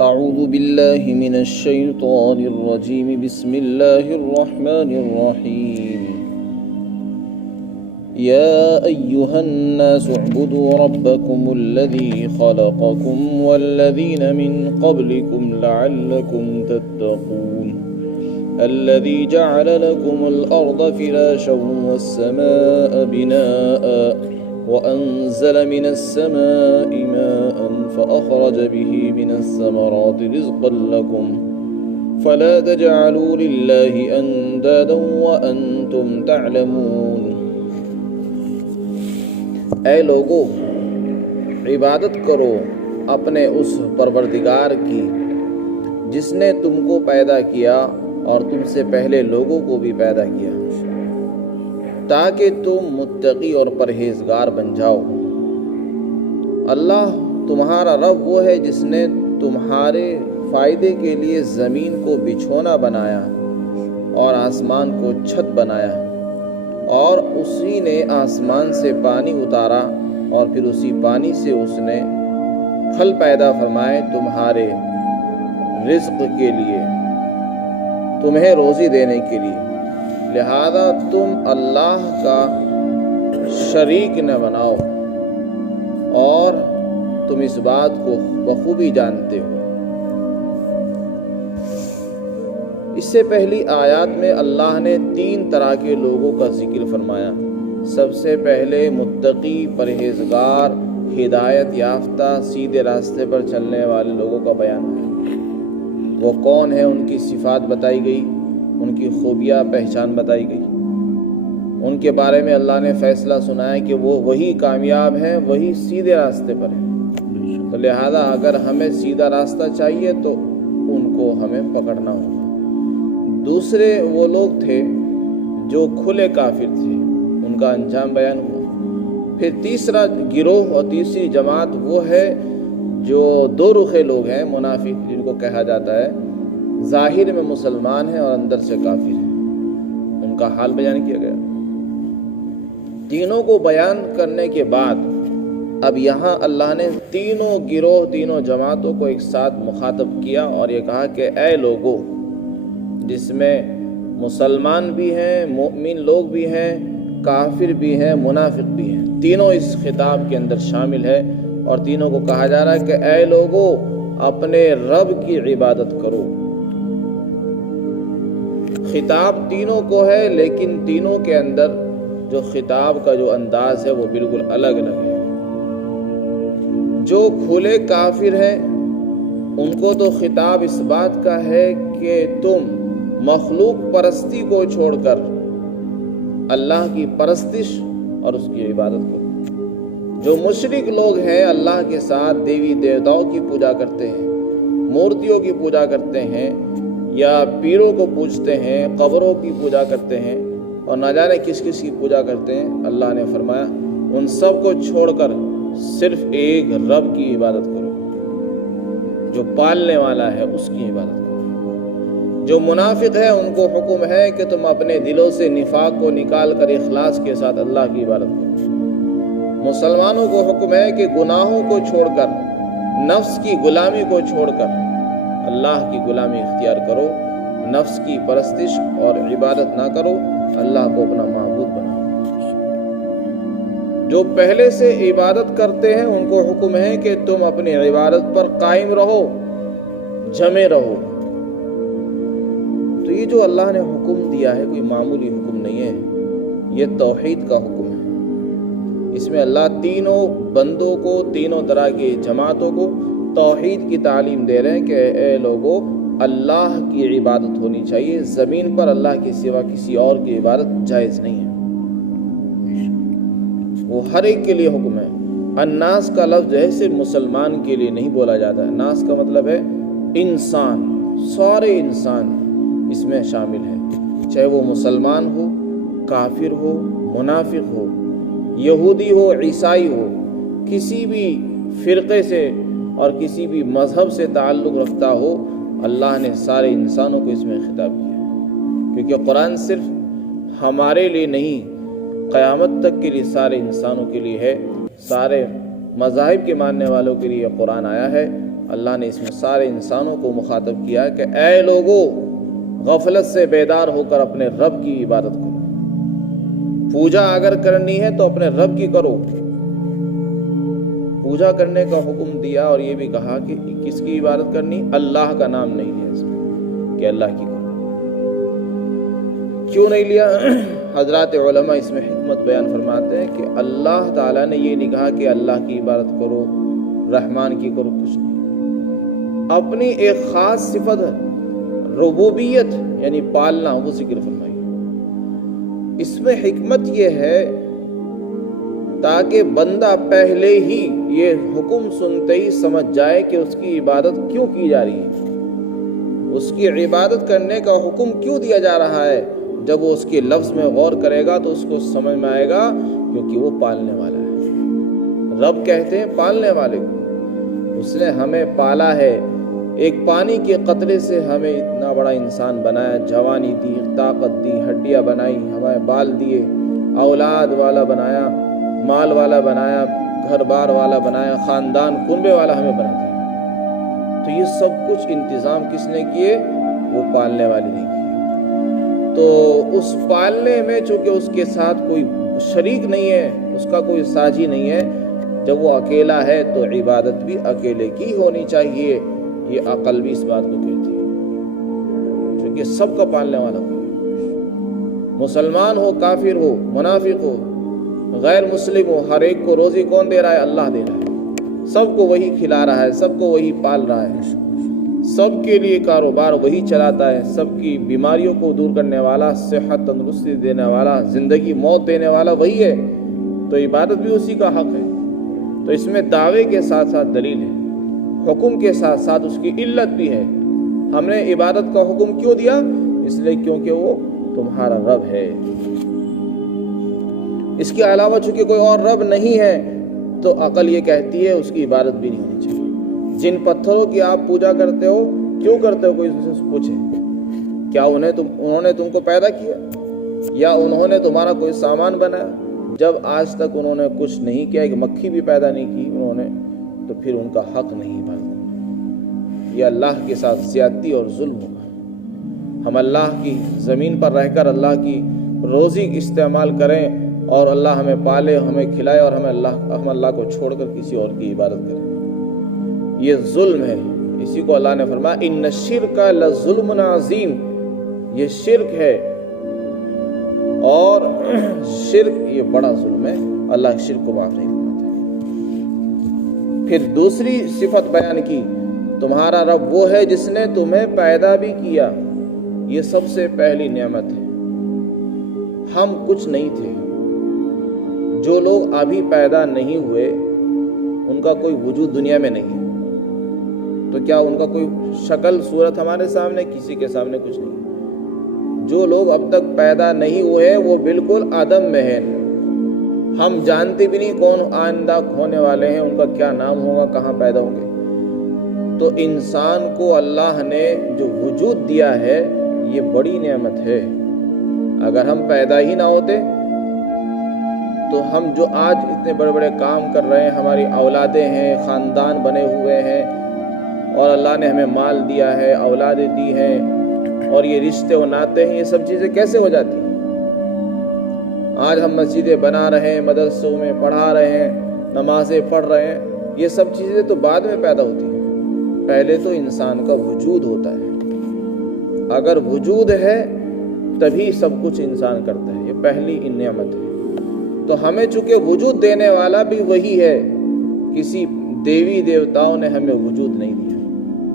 أعوذ بالله من الشيطان الرجيم بسم الله الرحمن الرحيم يا أيها الناس اعبدوا ربكم الذي خلقكم والذين من قبلكم لعلكم تتقون الذي جعل لكم الأرض فراشا والسماء بناء وأنزل من السماء ماء فأخرج به من الثمرات رزقا لكم فلا تجعلوا لله أندادا وأنتم تعلمون۔ اے لوگو، عبادت کرو اپنے اس پروردگار کی جس نے تم کو پیدا کیا اور تم سے پہلے لوگوں کو بھی پیدا کیا تاکہ تم متقی اور پرہیزگار بن جاؤ۔ اللہ تمہارا رب وہ ہے جس نے تمہارے فائدے کے لیے زمین کو بچھونا بنایا اور آسمان کو چھت بنایا، اور اسی نے آسمان سے پانی اتارا اور پھر اسی پانی سے اس نے پھل پیدا فرمائے تمہارے رزق کے لیے، تمہیں روزی دینے کے لیے۔ لہذا تم اللہ کا شریک نہ بناؤ، اور تم اس بات کو بخوبی جانتے ہو۔ اس سے پہلی آیات میں اللہ نے 3 طرح کے لوگوں کا ذکر فرمایا۔ سب سے پہلے متقی، پرہیزگار، ہدایت یافتہ، سیدھے راستے پر چلنے والے لوگوں کا بیان ہے۔ وہ کون ہیں، ان کی صفات بتائی گئی، ان کی خوبیاں پہچان بتائی گئی، ان کے بارے میں اللہ نے فیصلہ سنایا کہ وہ وہی کامیاب ہیں، وہی سیدھے راستے پر ہیں۔ تو لہذا اگر ہمیں سیدھا راستہ چاہیے تو ان کو ہمیں پکڑنا ہوگا۔ دوسرے وہ لوگ تھے جو کھلے کافر تھے، ان کا انجام بیان ہوا۔ پھر تیسرا گروہ اور تیسری جماعت وہ ہے جو 2 رخے لوگ ہیں، منافق جن کو کہا جاتا ہے، ظاہر میں مسلمان ہیں اور اندر سے کافر ہیں۔ ان کا حال بیان کیا گیا۔ تینوں کو بیان کرنے کے بعد اب یہاں اللہ نے تینوں گروہ، تینوں جماعتوں کو ایک ساتھ مخاطب کیا اور یہ کہا کہ اے لوگو، جس میں مسلمان بھی ہیں، مؤمن لوگ بھی ہیں، کافر بھی ہیں، منافق بھی ہیں، تینوں اس خطاب کے اندر شامل ہے، اور تینوں کو کہا جا رہا ہے کہ اے لوگو اپنے رب کی عبادت کرو۔ خطاب تینوں کو ہے، لیکن تینوں کے اندر جو خطاب کا جو انداز ہے وہ بالکل الگ الگ ہے۔ جو کھلے کافر ہیں ان کو تو خطاب اس بات کا ہے کہ تم مخلوق پرستی کو چھوڑ کر اللہ کی پرستش اور اس کی عبادت کرو۔ جو مشرک لوگ ہیں، اللہ کے ساتھ دیوی دیوتاؤں کی پوجا کرتے ہیں، مورتیوں کی پوجا کرتے ہیں، یا پیروں کو پوجتے ہیں، قبروں کی پوجا کرتے ہیں، اور نہ جانے کس کس کی پوجا کرتے ہیں، اللہ نے فرمایا ان سب کو چھوڑ کر صرف ایک رب کی عبادت کرو، جو پالنے والا ہے اس کی عبادت کرو۔ جو منافق ہے ان کو حکم ہے کہ تم اپنے دلوں سے نفاق کو نکال کر اخلاص کے ساتھ اللہ کی عبادت کرو۔ مسلمانوں کو حکم ہے کہ گناہوں کو چھوڑ کر، نفس کی غلامی کو چھوڑ کر اللہ کی غلامی اختیار کرو، نفس کی پرستش اور عبادت نہ کرو، اللہ کو اپنا معبود بناؤ۔ جو پہلے سے عبادت کرتے ہیں ان کو حکم ہے کہ تم اپنی عبادت پر قائم رہو، جمے رہو۔ تو یہ جو اللہ نے حکم دیا ہے کوئی معمولی حکم نہیں ہے، یہ توحید کا حکم ہے۔ اس میں اللہ تینوں بندوں کو، تینوں طرح کی جماعتوں کو توحید کی تعلیم دے رہے ہیں کہ اے لوگو اللہ کی عبادت ہونی چاہیے، زمین پر اللہ کے سوا کسی اور کی عبادت جائز نہیں ہے۔ وہ ہر ایک کے لیے حکم ہے۔ الناس کا لفظ جو ہے صرف مسلمان کے لیے نہیں بولا جاتا ہے، ناس کا مطلب ہے انسان، سارے انسان اس میں شامل ہے، چاہے وہ مسلمان ہو، کافر ہو، منافق ہو، یہودی ہو، عیسائی ہو، کسی بھی فرقے سے اور کسی بھی مذہب سے تعلق رکھتا ہو، اللہ نے سارے انسانوں کو اس میں خطاب کیا ہے، کیونکہ قرآن صرف ہمارے لیے نہیں، قیامت تک کے لیے سارے انسانوں کے لیے ہے، سارے مذاہب کے ماننے والوں کے لیے قرآن آیا ہے۔ اللہ نے اس میں سارے انسانوں کو مخاطب کیا کہ اے لوگو، غفلت سے بیدار ہو کر اپنے رب کی عبادت کرو۔ پوجا اگر کرنی ہے تو اپنے رب کی کرو۔ پوجا کرنے کا حکم دیا اور یہ بھی کہا کہ کس کی عبادت کرنی؟ اللہ کا نام نہیں لیا اس میں کہ اللہ کی کرو۔ کیوں نہیں لیا؟ حضرات علماء اس میں حکمت بیان فرماتے ہیں کہ اللہ تعالیٰ نے یہ نہیں کہا کہ اللہ کی عبادت کرو، رحمان کی کرو، کچھ نہیں۔ اپنی ایک خاص صفت ربوبیت یعنی پالنا وہ ذکر فرمائی۔ اس میں حکمت یہ ہے تاکہ بندہ پہلے ہی یہ حکم سنتے ہی سمجھ جائے کہ اس کی عبادت کیوں کی جا رہی ہے، اس کی عبادت کرنے کا حکم کیوں دیا جا رہا ہے۔ جب وہ اس کے لفظ میں غور کرے گا تو اس کو سمجھ میں آئے گا، کیونکہ وہ پالنے والا ہے۔ رب کہتے ہیں پالنے والے کو، اس نے ہمیں پالا ہے۔ ایک پانی کے قطرے سے ہمیں اتنا بڑا انسان بنایا، جوانی دی، طاقت دی، ہڈیاں بنائی، ہمیں بال دیے، اولاد والا بنایا، مال والا بنایا، گھر بار والا بنایا، خاندان کنبے والا ہمیں بنا دیا۔ تو یہ سب کچھ انتظام کس نے کیے؟ وہ پالنے والے نے کیے۔ تو اس پالنے میں چونکہ اس کے ساتھ کوئی شریک نہیں ہے، اس کا کوئی ساجی نہیں ہے، جب وہ اکیلا ہے تو عبادت بھی اکیلے کی ہونی چاہیے۔ یہ عقل بھی اس بات کو کہتی ہے، چونکہ سب کا پالنے والا ہو، مسلمان ہو، کافر ہو، منافق ہو، غیر مسلم ہو، ہر ایک کو روزی کون دے رہا ہے؟ اللہ دے رہا ہے۔ سب کو وہی کھلا رہا ہے، سب کو وہی پال رہا ہے، سب کے لیے کاروبار وہی چلاتا ہے، سب کی بیماریوں کو دور کرنے والا، صحت تندرستی دینے والا، زندگی موت دینے والا وہی ہے۔ تو عبادت بھی اسی کا حق ہے۔ تو اس میں دعوے کے ساتھ ساتھ دلیل ہے، حکم کے ساتھ ساتھ اس کی علت بھی ہے۔ ہم نے عبادت کا حکم کیوں دیا؟ اس لیے کیونکہ وہ تمہارا رب ہے۔ اس کے علاوہ چونکہ کوئی اور رب نہیں ہے تو عقل یہ کہتی ہے اس کی عبادت بھی نہیں ہونی چاہیے۔ جن پتھروں کی آپ پوجا کرتے ہو، کیوں کرتے ہو؟ کوئی سے پوچھے، کیا انہوں نے تم کو پیدا کیا یا انہوں نے تمہارا کوئی سامان بنایا؟ جب آج تک انہوں نے کچھ نہیں کیا، ایک مکھی بھی پیدا نہیں کی انہوں نے، تو پھر ان کا حق نہیں بنتا۔ یہ اللہ کے ساتھ زیادتی اور ظلم ہوگا۔ ہم اللہ کی زمین پر رہ کر اللہ کی روزی استعمال کریں اور اللہ ہمیں پالے، ہمیں کھلائے، اور ہم اللہ کو چھوڑ کر کسی اور کی عبادت کریں، یہ ظلم ہے۔ اسی کو اللہ نے فرمایا ان الشرک لظلم عظیم، یہ شرک ہے اور شرک یہ بڑا ظلم ہے، اللہ شرک کو معاف نہیں فرماتا۔ پھر دوسری صفت بیان کی، تمہارا رب وہ ہے جس نے تمہیں پیدا بھی کیا، یہ سب سے پہلی نعمت ہے۔ ہم کچھ نہیں تھے، جو لوگ ابھی پیدا نہیں ہوئے ان کا کوئی وجود دنیا میں نہیں ہے، تو کیا ان کا کوئی شکل صورت ہمارے سامنے؟ کسی کے سامنے کچھ نہیں۔ جو لوگ اب تک پیدا نہیں ہوئے وہ بالکل عدم میں ہیں، ہم جانتے بھی نہیں کون آئندہ ہونے والے ہیں، ان کا کیا نام ہوگا، کہاں پیدا ہوں گے۔ تو انسان کو اللہ نے جو وجود دیا ہے یہ بڑی نعمت ہے۔ اگر ہم پیدا ہی نہ ہوتے تو ہم جو آج اتنے بڑے بڑے کام کر رہے ہیں، ہماری اولادیں ہیں، خاندان بنے ہوئے ہیں، اور اللہ نے ہمیں مال دیا ہے، اولادیں دی ہیں، اور یہ رشتے و ناتے ہیں، یہ سب چیزیں کیسے ہو جاتی ہیں؟ آج ہم مسجدیں بنا رہے ہیں، مدرسوں میں پڑھا رہے ہیں، نمازیں پڑھ رہے ہیں، یہ سب چیزیں تو بعد میں پیدا ہوتی ہیں، پہلے تو انسان کا وجود ہوتا ہے۔ اگر وجود ہے تبھی سب کچھ انسان کرتا ہے، یہ پہلی نعمت ہے۔ تو ہمیں چونکہ وجود دینے والا بھی وہی ہے، کسی دیوی دیوتاؤں نے ہمیں وجود نہیں دیا،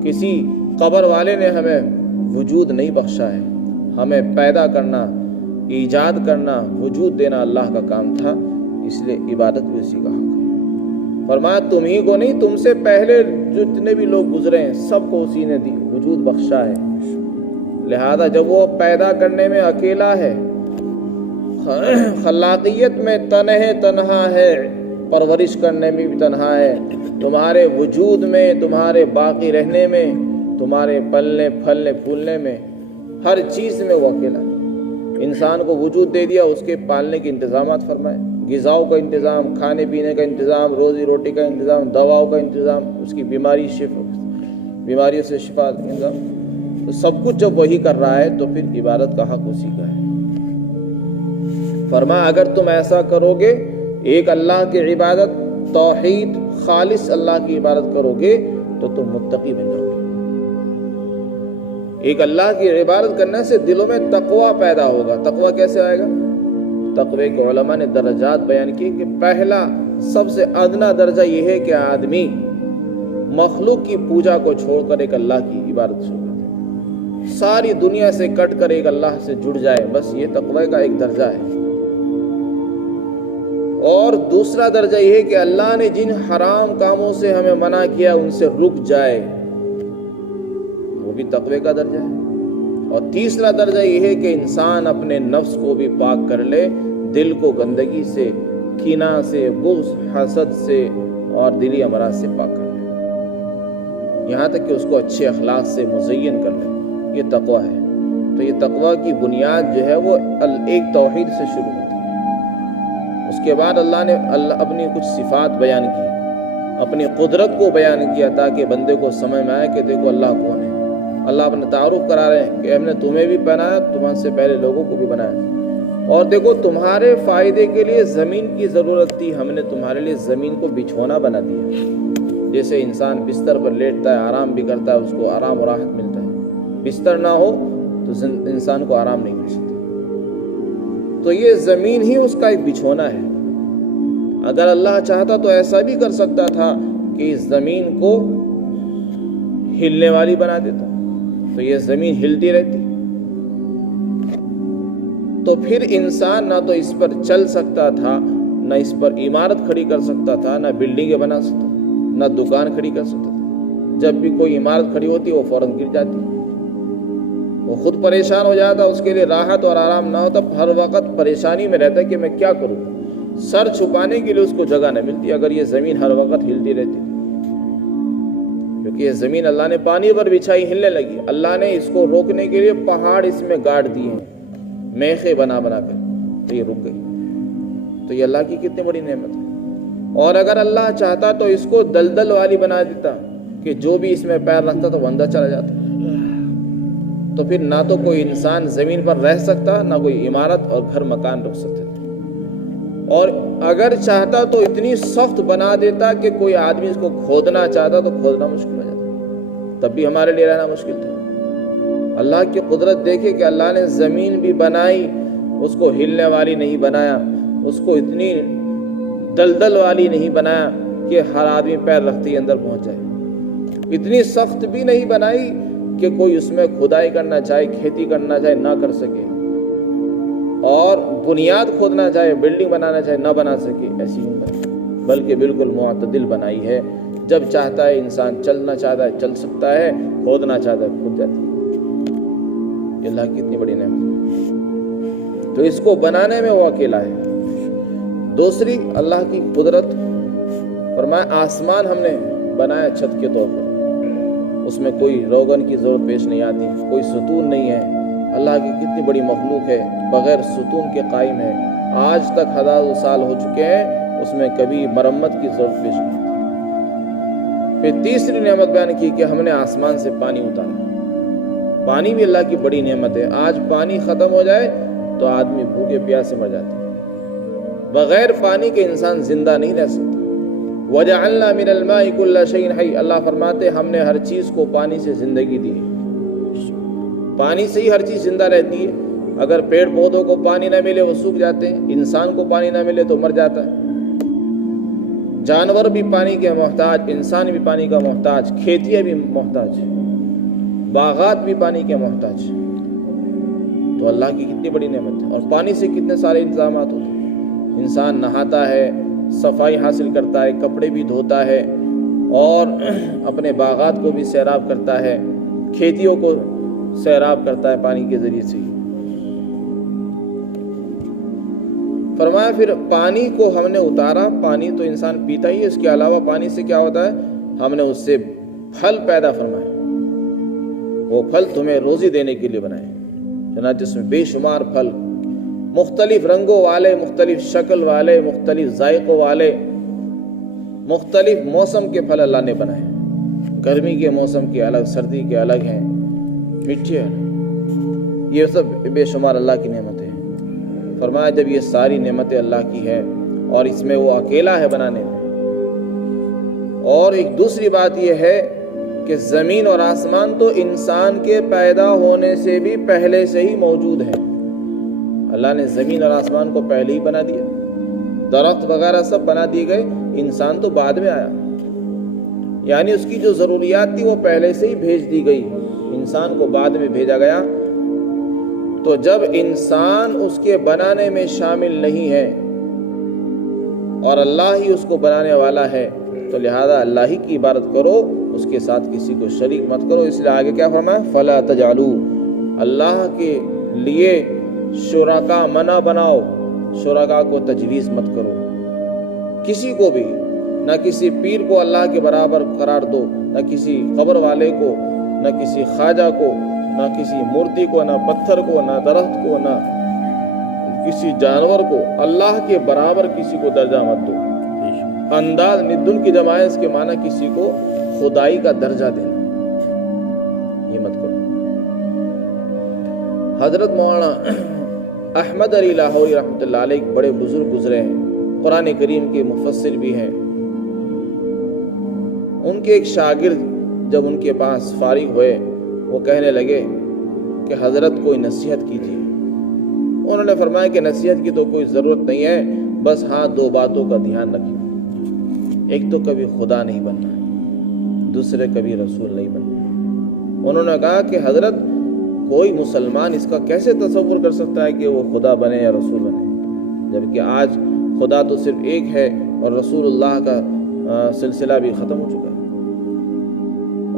کسی قبر والے نے ہمیں وجود نہیں بخشا ہے۔ ہمیں پیدا کرنا، ایجاد کرنا، وجود دینا اللہ کا کام تھا، اس لیے عبادت بھی اسی کا حق ہے۔ فرمایا تم ہی کو نہیں، تم سے پہلے جتنے بھی لوگ گزرے ہیں سب کو اسی نے دی وجود بخشا ہے۔ لہذا جب وہ پیدا کرنے میں اکیلا ہے، خلاقیت میں تنہا ہے، پرورش کرنے میں بھی تنہا ہے، تمہارے وجود میں، تمہارے باقی رہنے میں، تمہارے پلنے پھلنے پھولنے میں، ہر چیز میں وہ اکیلا ہے۔ انسان کو وجود دے دیا، اس کے پالنے کے انتظامات فرمائے، غذاؤں کا انتظام، کھانے پینے کا انتظام، روزی روٹی کا انتظام، دواؤں کا انتظام، اس کی بیماری بیماریوں سے شفا تو سب کچھ جب وہی کر رہا ہے تو پھر عبادت کا حق اسی کا ہے۔ فرمایا اگر تم ایسا کرو گے، ایک اللہ کی عبادت، توحید، خالص اللہ کی عبادت کرو گے تو تم متقی بن جاؤ گے۔ ایک اللہ کی عبادت کرنے سے دلوں میں تقوی پیدا ہوگا۔ تقوی کیسے آئے گا؟ تقوی کے علماء نے درجات بیان کی کہ پہلا سب سے ادنا درجہ یہ ہے کہ آدمی مخلوق کی پوجا کو چھوڑ کر ایک اللہ کی عبادت شروع کر دے، ساری دنیا سے کٹ کر ایک اللہ سے جڑ جائے، بس یہ تقوی کا ایک درجہ ہے۔ اور دوسرا درجہ یہ ہے کہ اللہ نے جن حرام کاموں سے ہمیں منع کیا ان سے رک جائے، وہ بھی تقوی کا درجہ ہے۔ اور تیسرا درجہ یہ ہے کہ انسان اپنے نفس کو بھی پاک کر لے، دل کو گندگی سے، کینہ سے، بغض، حسد سے اور دلی امراض سے پاک کر لے، یہاں تک کہ اس کو اچھے اخلاق سے مزین کر لے۔ یہ تقوی ہے۔ تو یہ تقوی کی بنیاد جو ہے وہ ایک توحید سے شروع ہوتی ہے۔ اس کے بعد اللہ نے اپنی کچھ صفات بیان کی، اپنی قدرت کو بیان کیا تاکہ بندے کو سمجھ میں آئے کہ دیکھو اللہ کون ہے۔ اللہ اپنا تعارف کرا رہے ہیں کہ ہم نے تمہیں بھی بنایا، تمہیں سے پہلے لوگوں کو بھی بنایا، اور دیکھو تمہارے فائدے کے لیے زمین کی ضرورت تھی، ہم نے تمہارے لیے زمین کو بچھونا بنا دیا۔ جیسے انسان بستر پر لیٹتا ہے، آرام بھی کرتا ہے، اس کو آرام و راحت ملتا ہے، بستر نہ ہو تو انسان کو آرام نہیں مل سکتا۔ تو یہ زمین ہی اس کا ایک بچھونا ہے۔ اگر اللہ چاہتا تو ایسا بھی کر سکتا تھا کہ اس زمین کو ہلنے والی بنا دیتا، تو یہ زمین ہلتی رہتی، تو پھر انسان نہ تو اس پر چل سکتا تھا، نہ اس پر عمارت کھڑی کر سکتا تھا، نہ بلڈنگیں بنا سکتا تھا، نہ دکان کھڑی کر سکتا تھا۔ جب بھی کوئی عمارت کھڑی ہوتی وہ فوراً گر جاتی، وہ خود پریشان ہو جاتا، اس کے لیے راحت اور آرام نہ ہوتا، ہر وقت پریشانی میں رہتا کہ میں کیا کروں، سر چھپانے کے لیے اس کو جگہ نہ ملتی اگر یہ زمین ہر وقت ہلتی رہتی، کیونکہ یہ زمین اللہ نے پانی پر بچھائی، ہلنے لگی، اللہ نے اس کو روکنے کے لیے پہاڑ اس میں گاڑ دیے ہیں میخیں بنا بنا کر، تو یہ رک گئی۔ تو یہ اللہ کی کتنی بڑی نعمت ہے۔ اور اگر اللہ چاہتا تو اس کو دلدل والی بنا دیتا کہ جو بھی اس میں پیر رکھتا تو وہ اندر چلا جاتا، تو پھر نہ تو کوئی انسان زمین پر رہ سکتا، نہ کوئی عمارت اور گھر مکان رک سکتے تھے۔ اور اگر چاہتا تو اتنی سخت بنا دیتا کہ کوئی آدمی اس کو کھودنا چاہتا تو کھودنا مشکل ہو جاتا، تب بھی ہمارے لیے رہنا مشکل تھا۔ اللہ کی قدرت دیکھے کہ اللہ نے زمین بھی بنائی، اس کو ہلنے والی نہیں بنایا، اس کو اتنی دلدل والی نہیں بنایا کہ ہر آدمی پیر رکھتے ہی اندر پہنچ جائے، اتنی سخت بھی نہیں بنائی کہ کوئی اس میں کھدائی کرنا چاہے، کھیتی کرنا چاہے نہ کر سکے، اور بنیاد کھودنا چاہے، بلڈنگ بنانا چاہے نہ بنا سکے، ایسی نہیں بنائی، بلکہ بالکل معتدل بنائی ہے۔ جب چاہتا ہے انسان چلنا چاہتا ہے چل سکتا ہے، کھودنا چاہتا ہے کھود جاتا ہے۔ یہ اللہ کی اتنی بڑی نعمت ہے، تو اس کو بنانے میں وہ اکیلا ہے۔ دوسری اللہ کی قدرت، فرمایا آسمان ہم نے بنایا چھت کے طور پر، اس میں کوئی روغن کی ضرورت پیش نہیں آتی، کوئی ستون نہیں ہے۔ اللہ کی کتنی بڑی مخلوق ہے، بغیر ستون کے قائم ہے، آج تک ہزاروں سال ہو چکے ہیں، اس میں کبھی مرمت کی ضرورت پیش نہیں آتی۔ پھر تیسری نعمت بیان کی کہ ہم نے آسمان سے پانی اتارا۔ پانی بھی اللہ کی بڑی نعمت ہے۔ آج پانی ختم ہو جائے تو آدمی بھوکے پیاسے مر جاتے ہیں، بغیر پانی کے انسان زندہ نہیں رہ سکتا۔ وَجَعَلْنَا مِنَ الْمَاءِ كُلَّ شَيْءٍ حَيٍّ، اللہ فرماتے ہم نے ہر چیز کو پانی سے زندگی دی ہے۔ پانی سے ہی ہر چیز زندہ رہتی ہے۔ اگر پیڑ پودوں کو پانی نہ ملے وہ سوکھ جاتے ہیں، انسان کو پانی نہ ملے تو مر جاتا ہے، جانور بھی پانی کے محتاج، انسان بھی پانی کا محتاج، کھیتیاں بھی محتاج، باغات بھی پانی کے محتاج۔ تو اللہ کی کتنی بڑی نعمت ہے۔ اور پانی سے کتنے سارے انتظامات ہوتے ہیں، انسان نہاتا ہے، صفائی حاصل کرتا ہے، کپڑے بھی دھوتا ہے، اور اپنے باغات کو بھی سیراب کرتا ہے، کھیتیوں کو سیراب کرتا ہے پانی کے ذریعے سے۔ فرمایا پھر پانی کو ہم نے اتارا، پانی تو انسان پیتا ہی ہے، اس کے علاوہ پانی سے کیا ہوتا ہے، ہم نے اس سے پھل پیدا فرمائے، وہ پھل تمہیں روزی دینے کے لیے بنائے، چنانچہ اس میں بے شمار پھل، مختلف رنگوں والے، مختلف شکل والے، مختلف ذائقوں والے، مختلف موسم کے پھل اللہ نے بنائے۔ گرمی کے موسم کے الگ، سردی کے الگ ہیں، مٹی الگ، یہ سب بے شمار اللہ کی نعمتیں ہیں۔ فرمایا جب یہ ساری نعمتیں اللہ کی ہیں اور اس میں وہ اکیلا ہے بنانے میں، اور ایک دوسری بات یہ ہے کہ زمین اور آسمان تو انسان کے پیدا ہونے سے بھی پہلے سے ہی موجود ہیں۔ اللہ نے زمین اور آسمان کو پہلے ہی بنا دیا، درخت وغیرہ سب بنا دیے گئے، انسان تو بعد میں آیا، یعنی اس کی جو ضروریات تھی وہ پہلے سے ہی بھیج دی گئی، انسان کو بعد میں بھیجا گیا۔ تو جب انسان اس کے بنانے میں شامل نہیں ہے اور اللہ ہی اس کو بنانے والا ہے، تو لہذا اللہ ہی کی عبادت کرو، اس کے ساتھ کسی کو شریک مت کرو۔ اس لیے آگے کیا فرمایا؟ فَلَا تَجْعَلُوا، اللہ کے لیے شرکا منع بناؤ، شرکا کو تجویز مت کرو، کسی کو بھی، نہ کسی پیر کو اللہ کے برابر قرار دو، نہ کسی قبر والے کو، نہ کسی خواجہ کو، نہ کسی مورتی کو، نہ پتھر کو، نہ درخت کو، نہ کسی جانور کو، اللہ کے برابر کسی کو درجہ مت دو۔ انداز ندن کی جمع ہے، اس کے معنی کسی کو خدائی کا درجہ دینا، یہ مت کرو۔ حضرت مولانا احمد علی لاہوری رحمۃ اللہ علیہ ایک بڑے بزرگ گزرے ہیں، قرآن کریم کے مفسر بھی ہیں۔ ان کے ایک شاگرد جب ان کے پاس فارغ ہوئے، وہ کہنے لگے کہ حضرت کوئی نصیحت کیجیے۔ انہوں نے فرمایا کہ نصیحت کی تو کوئی ضرورت نہیں ہے، بس ہاں دو باتوں کا دھیان رکھیں، ایک تو کبھی خدا نہیں بننا، دوسرے کبھی رسول نہیں بننا۔ انہوں نے کہا کہ حضرت کوئی مسلمان اس کا کیسے تصور کر سکتا ہے کہ وہ خدا بنے یا رسول بنے، جبکہ آج خدا تو صرف ایک ہے اور رسول اللہ کا سلسلہ بھی ختم ہو چکا ہے۔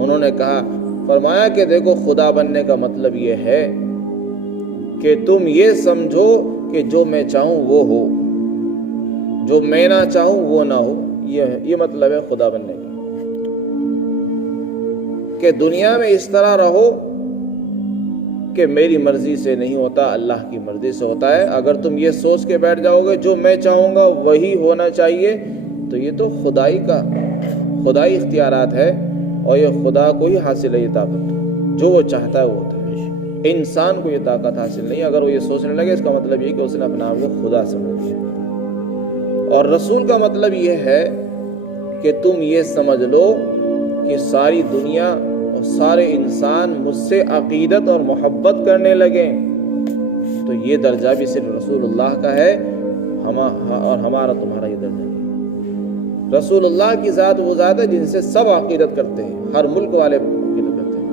انہوں نے کہا، فرمایا کہ دیکھو خدا بننے کا مطلب یہ ہے کہ تم یہ سمجھو کہ جو میں چاہوں وہ ہو، جو میں نہ چاہوں وہ نہ ہو، یہ مطلب ہے خدا بننے کا، کہ دنیا میں اس طرح رہو کہ میری مرضی سے نہیں ہوتا، اللہ کی مرضی سے ہوتا ہے۔ اگر تم یہ سوچ کے بیٹھ جاؤ گے جو میں چاہوں گا وہی ہونا چاہیے، تو یہ تو خدائی اختیارات ہے، اور یہ خدا کو ہی حاصل ہے یہ طاقت، جو وہ چاہتا ہے وہ ہوتا ہے۔ انسان کو یہ طاقت حاصل نہیں، اگر وہ یہ سوچنے لگے اس کا مطلب یہ کہ اس نے اپنا آپ کو خدا سمجھ لیا۔ اور رسول کا مطلب یہ ہے کہ تم یہ سمجھ لو کہ ساری دنیا اور سارے انسان مجھ سے عقیدت اور محبت کرنے لگیں، تو یہ درجہ بھی صرف رسول اللہ کا ہے، اور ہمارا تمہارا یہ درجہ ہے۔ رسول اللہ کی ذات وہ ذات ہے جن سے سب عقیدت کرتے ہیں، ہر ملک والے عقیدت کرتے ہیں،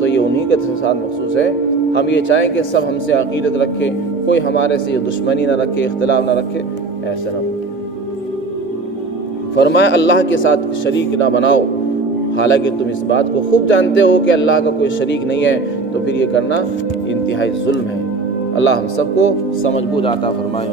تو یہ انہی کے ساتھ مخصوص ہے۔ ہم یہ چاہیں کہ سب ہم سے عقیدت رکھے، کوئی ہمارے سے یہ دشمنی نہ رکھے، اختلاف نہ رکھے، ایسا نہ ہو۔ فرمایا اللہ کے ساتھ شریک نہ بناؤ، حالانکہ تم اس بات کو خوب جانتے ہو کہ اللہ کا کوئی شریک نہیں ہے، تو پھر یہ کرنا انتہائی ظلم ہے۔ اللہ ہم سب کو سمجھ بوجھ عطا فرمائے۔